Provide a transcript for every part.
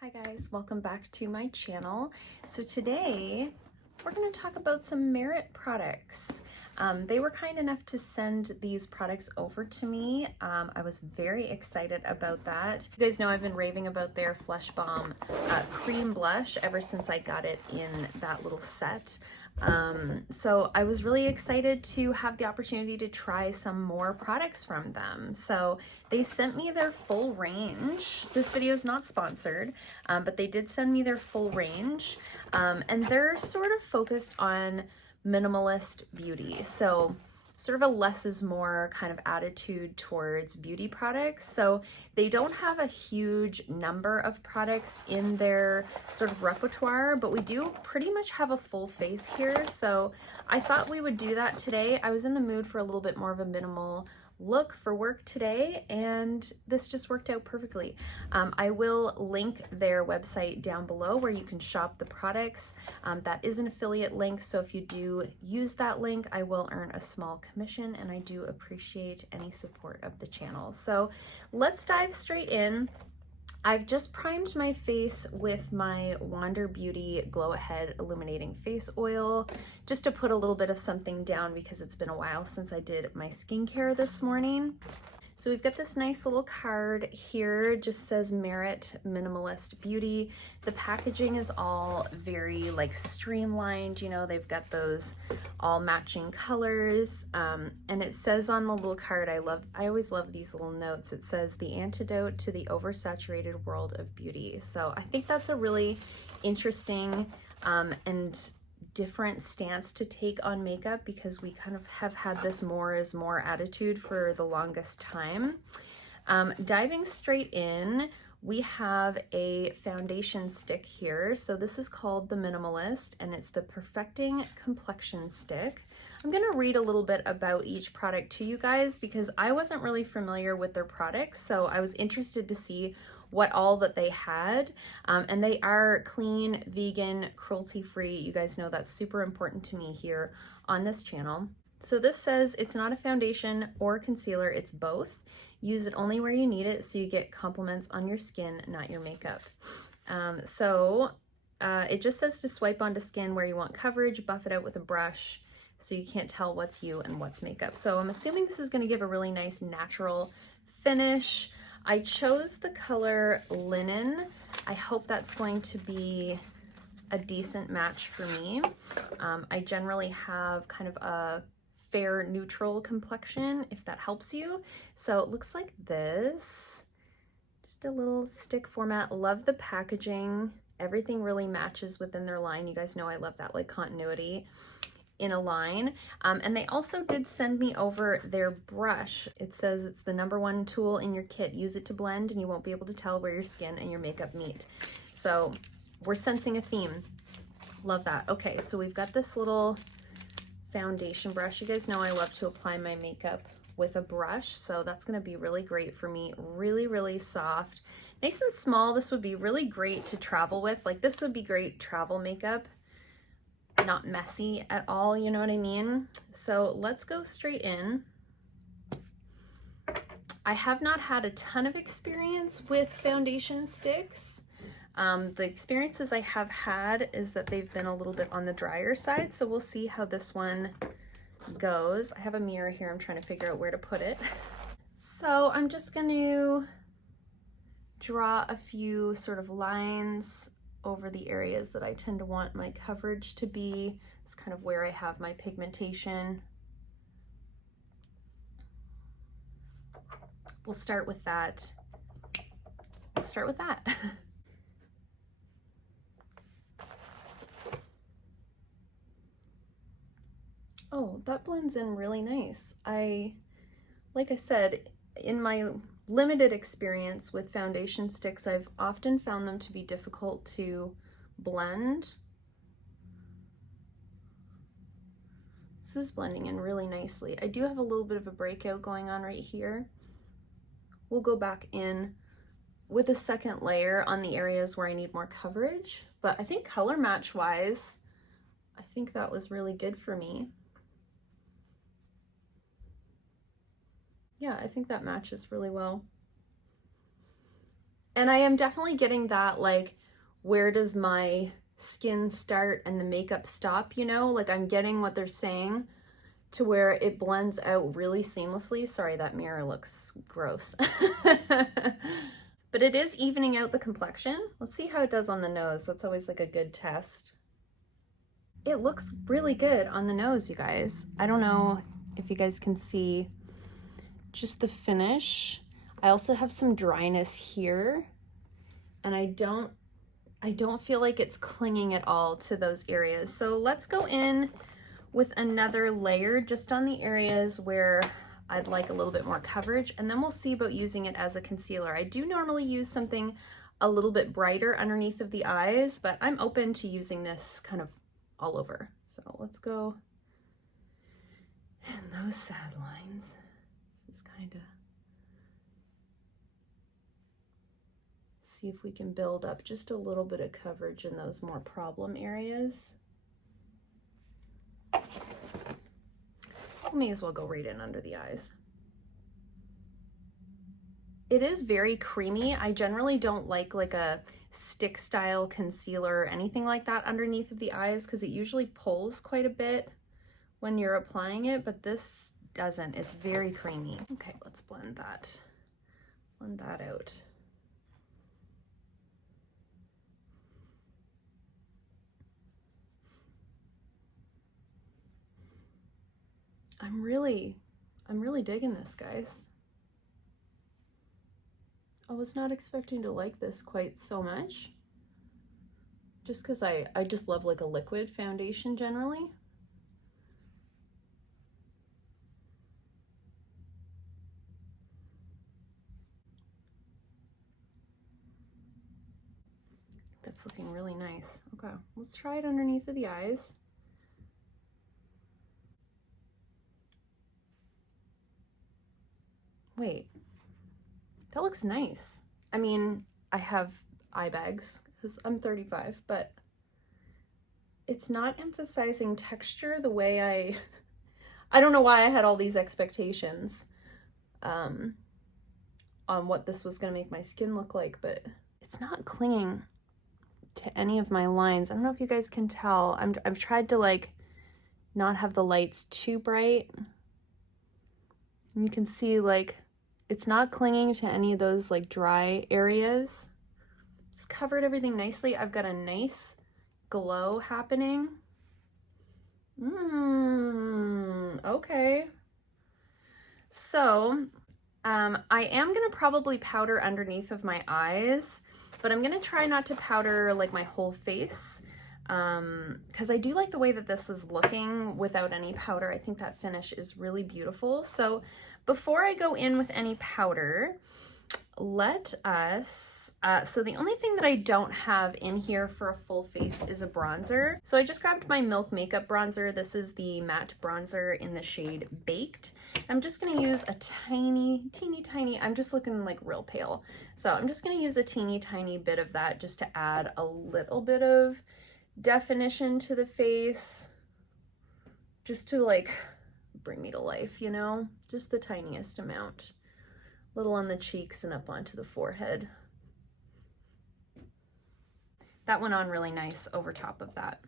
Hi guys, welcome back to my channel. So today we're going to talk about some Merit products. They were kind enough to send these products over to me. I was very excited about that. You guys know I've been raving about their Flesh Balm cream blush ever since I got it in that little set. So I was really excited to have the opportunity to try some more products from them. So they sent me their full range. This video is not sponsored, but they did send me their full range. And they're sort of focused on minimalist beauty. So sort of a less is more kind of attitude towards beauty products. So they don't have a huge number of products in their sort of repertoire, but we do pretty much have a full face here. So I thought we would do that today. I was in the mood for a little bit more of a minimal look for work today, and this just worked out perfectly. I will link their website down below where you can shop the products. That is an affiliate link, so if you do use that link, I will earn a small commission, and I do appreciate any support of the channel. So let's dive straight in. I've just primed my face with my Wander Beauty Glow Ahead Illuminating Face Oil, just to put a little bit of something down because it's been a while since I did my skincare this morning. So we've got this nice little card here, just says Merit Minimalist Beauty. The packaging is all very like streamlined, you know, they've got those all matching colors. And it says on the little card, I always love these little notes. It says the antidote to the oversaturated world of beauty. So I think that's a really interesting and different stance to take on makeup, because we kind of have had this more is more attitude for the longest time. Diving straight in, we have a foundation stick here. So this is called the Minimalist, and it's the Perfecting Complexion Stick. I'm going to read a little bit about each product to you guys because I wasn't really familiar with their products, so I was interested to see what all that they had. And they are clean, vegan, cruelty-free. You guys know that's super important to me here on this channel. So this says it's not a foundation or concealer, it's both. Use it only where you need it so you get compliments on your skin, not your makeup. It just says to swipe onto skin where you want coverage, buff it out with a brush so you can't tell what's you and what's makeup. So I'm assuming this is going to give a really nice natural finish. I chose the color Linen. I hope that's going to be a decent match for me. I generally have kind of a fair neutral complexion, if that helps you. So it looks like this. Just a little stick format. Love the packaging. Everything really matches within their line. You guys know I love that like continuity in a line. And they also did send me over their brush. It says it's the #1 tool in your kit. Use it to blend and you won't be able to tell where your skin and your makeup meet. So we're sensing a theme. Love that. Okay, so we've got this little foundation brush. You guys know I love to apply my makeup with a brush, so that's gonna be really great for me. Really, really soft. Nice and small. This would be really great to travel with. Like this would be great travel makeup. Not messy at all, you know what I mean? So let's go straight in. I have not had a ton of experience with foundation sticks. The experiences I have had is that they've been a little bit on the drier side, so we'll see how this one goes. I have a mirror here, I'm trying to figure out where to put it. So I'm just going to draw a few sort of lines over the areas that I tend to want my coverage to be. It's kind of where I have my pigmentation. We'll start with that. Oh, that blends in really nice. Like I said, in my limited experience with foundation sticks, I've often found them to be difficult to blend. This is blending in really nicely. I do have a little bit of a breakout going on right here. We'll go back in with a second layer on the areas where I need more coverage, but I think color match wise, I think that was really good for me. Yeah, I think that matches really well. And I am definitely getting that, like, where does my skin start and the makeup stop, you know? Like, I'm getting what they're saying to where it blends out really seamlessly. Sorry, that mirror looks gross. But it is evening out the complexion. Let's see how it does on the nose. That's always like a good test. It looks really good on the nose, you guys. I don't know if you guys can see just the finish. I also have some dryness here, and I don't feel like it's clinging at all to those areas. So let's go in with another layer just on the areas where I'd like a little bit more coverage, and then we'll see about using it as a concealer. I do normally use something a little bit brighter underneath of the eyes, but I'm open to using this kind of all over. So let's go. And those sad lines. This is kind of, see if we can build up just a little bit of coverage in those more problem areas. We may as well go right in under the eyes. It is very creamy. I generally don't like a stick style concealer or anything like that underneath of the eyes because it usually pulls quite a bit when you're applying it, but this doesn't. It's very creamy. Okay, let's blend that out. I'm really digging this, guys. I was not expecting to like this quite so much, just because I just love like a liquid foundation generally. That's looking really nice. Okay, let's try it underneath of the eyes. Wait, that looks nice. I mean, I have eye bags because I'm 35, but it's not emphasizing texture the way I don't know why I had all these expectations on what this was going to make my skin look like, but it's not clinging to any of my lines. I don't know if you guys can tell. I've tried to like not have the lights too bright. And you can see like it's not clinging to any of those like dry areas. It's covered everything nicely. I've got a nice glow happening. Okay. So I am gonna probably powder underneath of my eyes, but I'm gonna try not to powder like my whole face because I do like the way that this is looking without any powder. I think that finish is really beautiful. So before I go in with any powder, let us, so the only thing that I don't have in here for a full face is a bronzer. So I just grabbed my Milk Makeup bronzer. This is the matte bronzer in the shade Baked. I'm just gonna use a teeny tiny, I'm just looking like real pale. So I'm just gonna use a teeny tiny bit of that just to add a little bit of definition to the face, just to like bring me to life, you know, just the tiniest amount. Little on the cheeks and up onto the forehead. That went on really nice over top of that.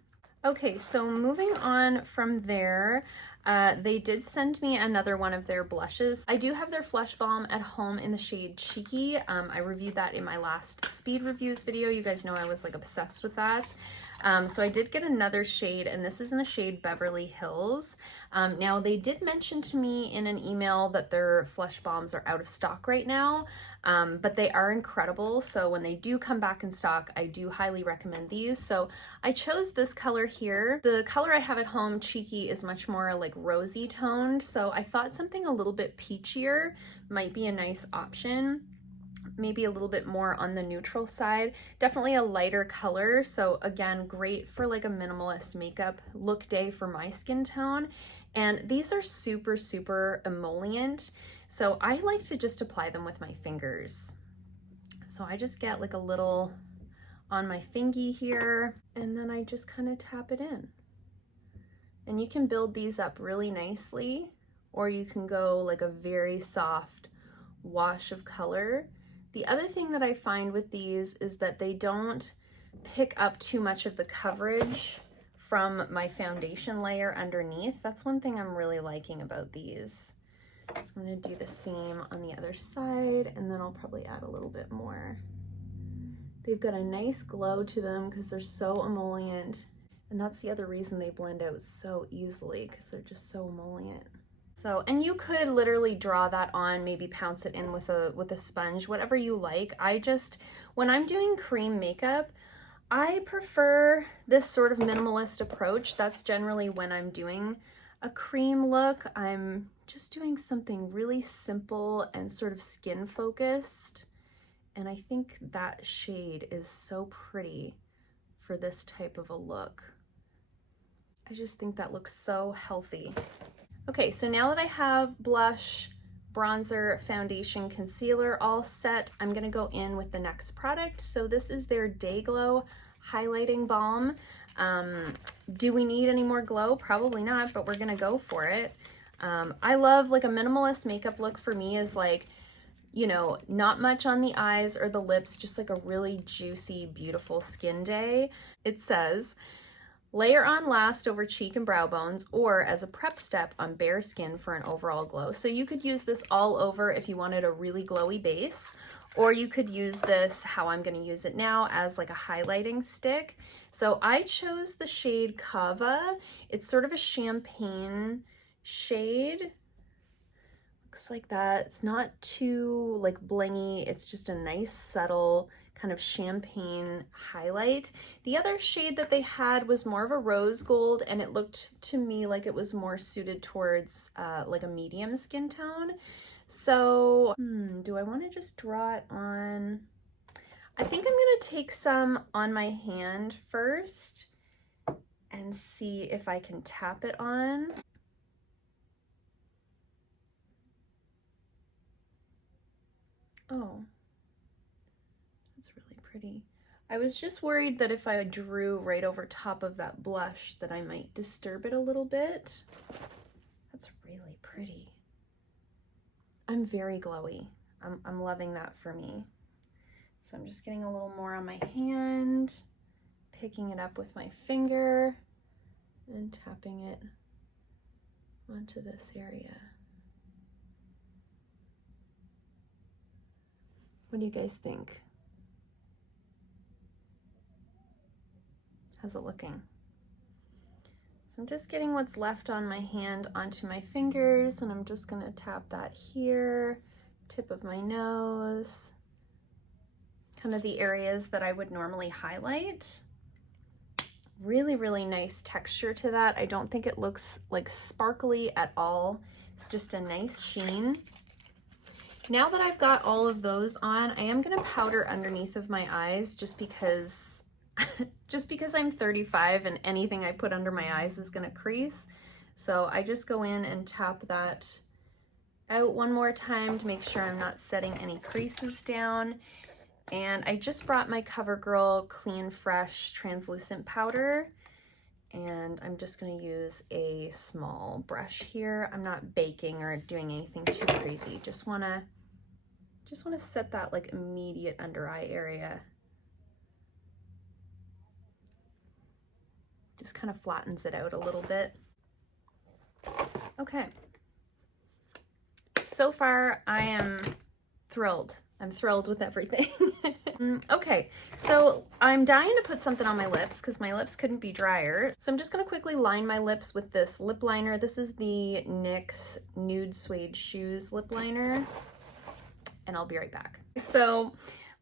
Okay, so moving on from there, they did send me another one of their blushes. I do have their Flush Balm at home in the shade Cheeky. I reviewed that in my last speed reviews video. You guys know I was like obsessed with that. So I did get another shade, and this is in the shade Beverly Hills. Now they did mention to me in an email that their Flush Balms are out of stock right now, but they are incredible. So when they do come back in stock, I do highly recommend these. So I chose this color here. The color I have at home, Cheeky, is much more like rosy toned. So I thought something a little bit peachier might be a nice option. Maybe a little bit more on the neutral side. Definitely a lighter color. So again, great for like a minimalist makeup look day for my skin tone. And these are super, super emollient. So I like to just apply them with my fingers. So I just get like a little on my fingy here, and then I just kind of tap it in. And you can build these up really nicely, or you can go like a very soft wash of color. The other thing that I find with these is that they don't pick up too much of the coverage from my foundation layer underneath. That's one thing I'm really liking about these. So I'm going to do the same on the other side, and then I'll probably add a little bit more. They've got a nice glow to them because they're so emollient, and that's the other reason they blend out so easily, because they're just so emollient. So, and you could literally draw that on, maybe pounce it in with a sponge, whatever you like. When I'm doing cream makeup, I prefer this sort of minimalist approach. That's generally when I'm doing a cream look. I'm just doing something really simple and sort of skin focused. And I think that shade is so pretty for this type of a look. I just think that looks so healthy. Okay, so now that I have blush, bronzer, foundation, concealer all set, I'm gonna go in with the next product. So this is their Day Glow Highlighting Balm. Do we need any more glow? Probably not, but we're gonna go for it. I love, like, a minimalist makeup look for me is like, you know, not much on the eyes or the lips, just like a really juicy, beautiful skin day. It says, layer on last over cheek and brow bones or as a prep step on bare skin for an overall glow. So you could use this all over if you wanted a really glowy base, or you could use this, how I'm going to use it now, as like a highlighting stick. So I chose the shade Kava. It's sort of a champagne shade. Looks like that. It's not too like blingy. It's just a nice subtle kind of champagne highlight. The other shade that they had was more of a rose gold, and it looked to me like it was more suited towards like a medium skin tone. So do I want to just draw it on? I think I'm going to take some on my hand first and see if I can tap it on. Oh, that's really pretty. I was just worried that if I drew right over top of that blush that I might disturb it a little bit. That's really pretty. I'm very glowy. I'm loving that for me. So I'm just getting a little more on my hand, picking it up with my finger, and tapping it onto this area. What do you guys think? How's it looking? So I'm just getting what's left on my hand onto my fingers, and I'm just gonna tap that here, tip of my nose, kind of the areas that I would normally highlight. Really, really nice texture to that. I don't think it looks like sparkly at all. It's just a nice sheen. Now that I've got all of those on, I am gonna powder underneath of my eyes just because I'm 35 and anything I put under my eyes is gonna crease. So I just go in and tap that out one more time to make sure I'm not setting any creases down. And I just brought my CoverGirl Clean Fresh translucent powder, and I'm just gonna use a small brush here. I'm not baking or doing anything too crazy. Just wanna set that like immediate under eye area. Just kind of flattens it out a little bit. Okay. So far, I am thrilled. I'm thrilled with everything. Okay, so I'm dying to put something on my lips because my lips couldn't be drier. So I'm just gonna quickly line my lips with this lip liner. This is the NYX Nude Suede Shoes lip liner, and I'll be right back. So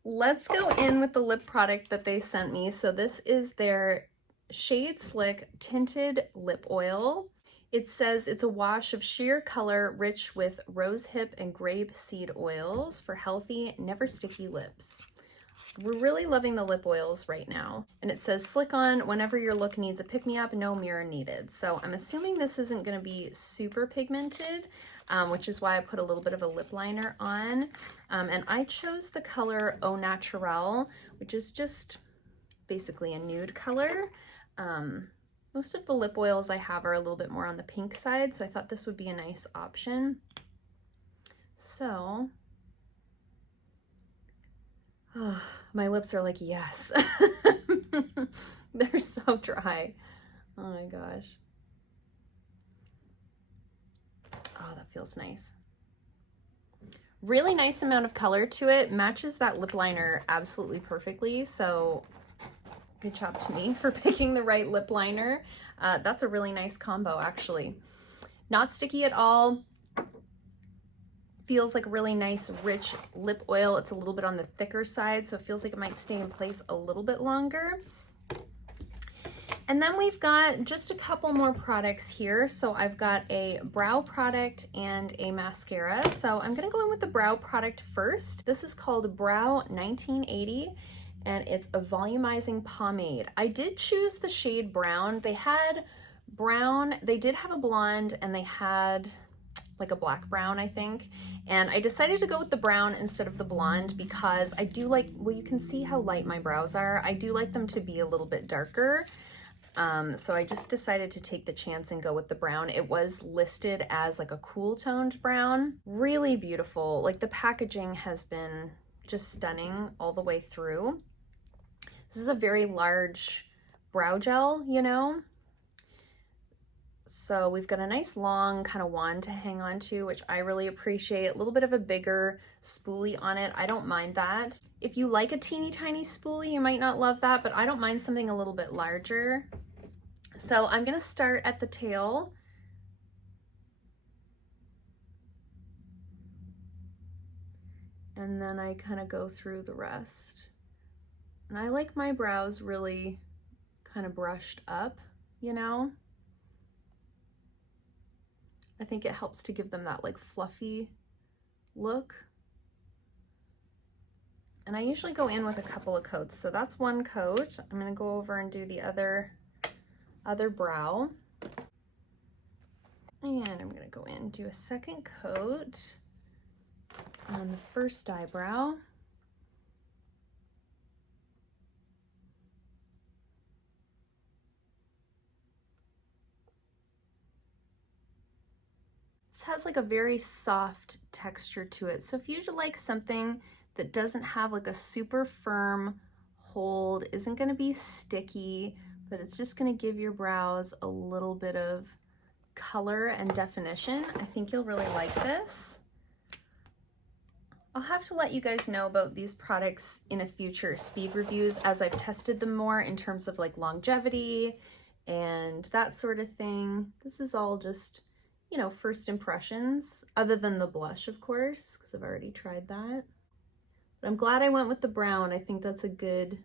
let's go in with the lip product that they sent me. So this is their Shade Slick Tinted Lip Oil. It says it's a wash of sheer color rich with rosehip and grape seed oils for healthy, never sticky lips. We're really loving the lip oils right now. And it says slick on whenever your look needs a pick-me-up, no mirror needed. So I'm assuming this isn't gonna be super pigmented, which is why I put a little bit of a lip liner on. And I chose the color Au Naturel, which is just basically a nude color. Most of the lip oils I have are a little bit more on the pink side, so I thought this would be a nice option. So Oh, my lips are like, yes. They're so dry. Oh my gosh. Oh, that feels nice. Really nice amount of color to it. Matches that lip liner absolutely perfectly. So good job to me for picking the right lip liner. That's a really nice combo, actually. Not sticky at all. Feels like a really nice, rich lip oil. It's a little bit on the thicker side, so it feels like it might stay in place a little bit longer. And then we've got just a couple more products here. So I've got a brow product and a mascara. So I'm gonna go in with the brow product first. This is called Brow 1980, and it's a volumizing pomade. I did choose the shade brown. They had brown, they did have a blonde, and they had like a black brown, I think. And I decided to go with the brown instead of the blonde because I do like, well, you can see how light my brows are. I do like them to be a little bit darker. So I just decided to take the chance and go with the brown. It was listed as like a cool toned brown. Really beautiful. Like the packaging has been just stunning all the way through. This is a very large brow gel, you know? So we've got a nice long kind of wand to hang on to, which I really appreciate. A little bit of a bigger spoolie on it. I don't mind that. If you like a teeny tiny spoolie, you might not love that, but I don't mind something a little bit larger. So I'm gonna start at the tail. And then I kind of go through the rest. And I like my brows really kind of brushed up, you know? I think it helps to give them that like fluffy look. And I usually go in with a couple of coats. So that's one coat. I'm gonna go over and do the other brow. And I'm gonna go in and do a second coat on the first eyebrow. This has like a very soft texture to it. So if you like something that doesn't have like a super firm hold, isn't gonna be sticky, but it's just gonna give your brows a little bit of color and definition, I think you'll really like this. I'll have to let you guys know about these products in a future speed reviews as I've tested them more in terms of like longevity and that sort of thing. This is all just, you know, first impressions, other than the blush, of course, because I've already tried that. But I'm glad I went with the brown. I think that's a good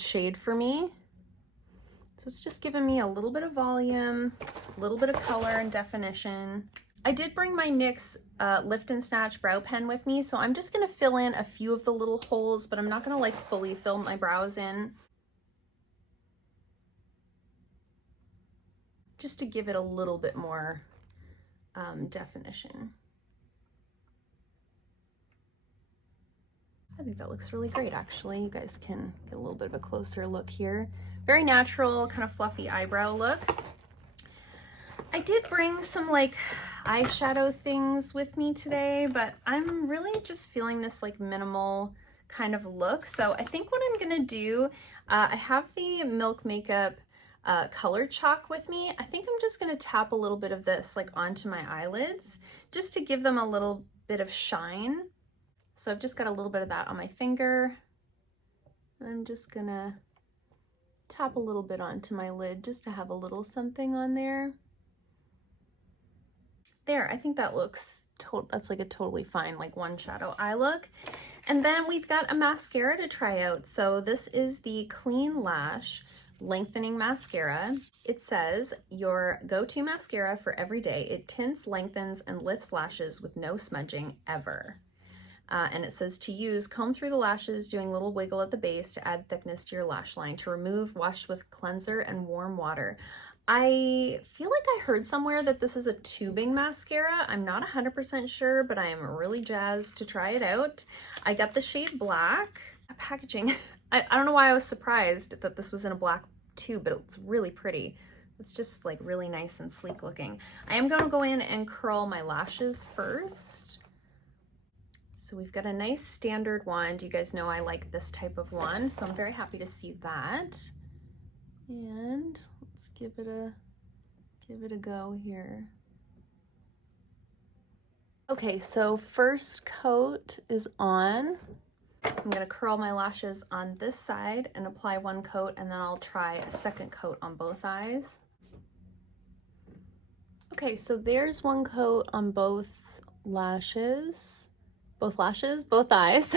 shade for me. So it's just giving me a little bit of volume, a little bit of color and definition. I did bring my NYX Lift and Snatch brow pen with me, so I'm just gonna fill in a few of the little holes, but I'm not gonna like fully fill my brows in. Just to give it a little bit more definition. I think that looks really great, actually. You guys can get a little bit of a closer look here. Very natural, kind of fluffy eyebrow look. I did bring some like eyeshadow things with me today, but I'm really just feeling this like minimal kind of look. So I think what I'm gonna do, I have the Milk Makeup color chalk with me. I think I'm just gonna tap a little bit of this like onto my eyelids just to give them a little bit of shine. So I've just got a little bit of that on my finger. I'm just gonna tap a little bit onto my lid just to have a little something on there. There, I think that looks, that's like a totally fine like one shadow eye look. And then we've got a mascara to try out. So this is the Clean Lash Lengthening Mascara. It says, your go-to mascara for every day. It tints, lengthens, and lifts lashes with no smudging ever. And it says to use, comb through the lashes, doing a little wiggle at the base to add thickness to your lash line. To remove, wash with cleanser and warm water. I feel like I heard somewhere that this is a tubing mascara. I'm not 100% sure, but I am really jazzed to try it out. I got the shade Black. Packaging, I don't know why I was surprised that this was in a black tube, but it's really pretty. It's just like really nice and sleek looking. I am gonna go in and curl my lashes first. So we've got a nice standard one. Do you guys know I like this type of one? So I'm very happy to see that. And let's give it a go here. Okay, so first coat is on. I'm gonna curl my lashes on this side and apply one coat, and then I'll try a second coat on both eyes. Okay, so there's one coat on both eyes.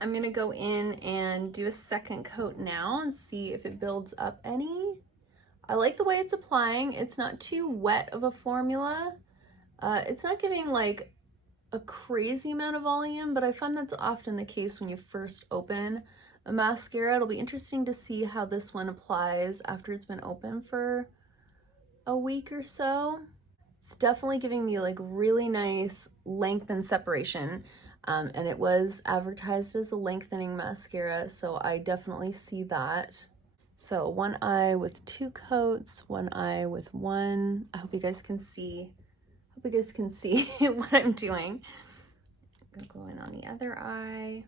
I'm gonna go in and do a second coat now and see if it builds up any. I like the way it's applying. It's not too wet of a formula. It's not giving like a crazy amount of volume, but I find that's often the case when you first open a mascara. It'll be interesting to see how this one applies after it's been open for a week or so. It's definitely giving me like really nice length and separation, and it was advertised as a lengthening mascara, so I definitely see that. So one eye with 2 coats, one eye with 1. I hope you guys can see what I'm doing. I'm gonna go in on the other eye.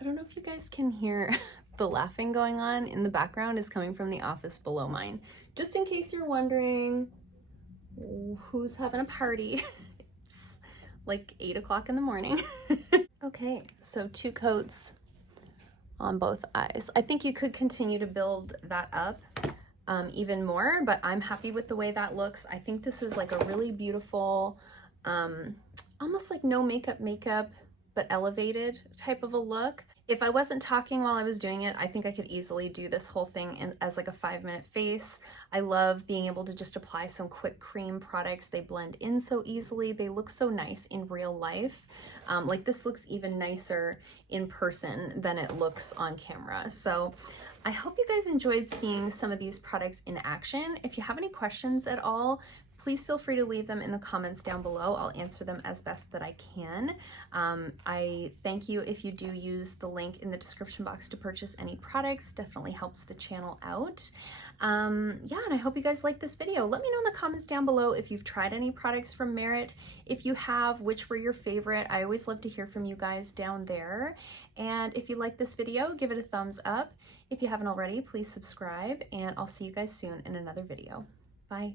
I don't know if you guys can hear the laughing going on in the background is coming from the office below mine. Just in case you're wondering who's having a party. It's like 8 o'clock in the morning. Okay, so 2 coats on both eyes. I think you could continue to build that up even more, but I'm happy with the way that looks. I think this is like a really beautiful, almost like no makeup, but elevated type of a look. If I wasn't talking while I was doing it, I think I could easily do this whole thing as like a 5-minute face. I love being able to just apply some quick cream products. They blend in so easily. They look so nice in real life. Like this looks even nicer in person than it looks on camera. So I hope you guys enjoyed seeing some of these products in action. If you have any questions at all, please feel free to leave them in the comments down below. I'll answer them as best that I can. I thank you if you do use the link in the description box to purchase any products. Definitely helps the channel out. Yeah, and I hope you guys like this video. Let me know in the comments down below if you've tried any products from Merit. If you have, which were your favorite? I always love to hear from you guys down there. And if you like this video, give it a thumbs up. If you haven't already, please subscribe, and I'll see you guys soon in another video. Bye.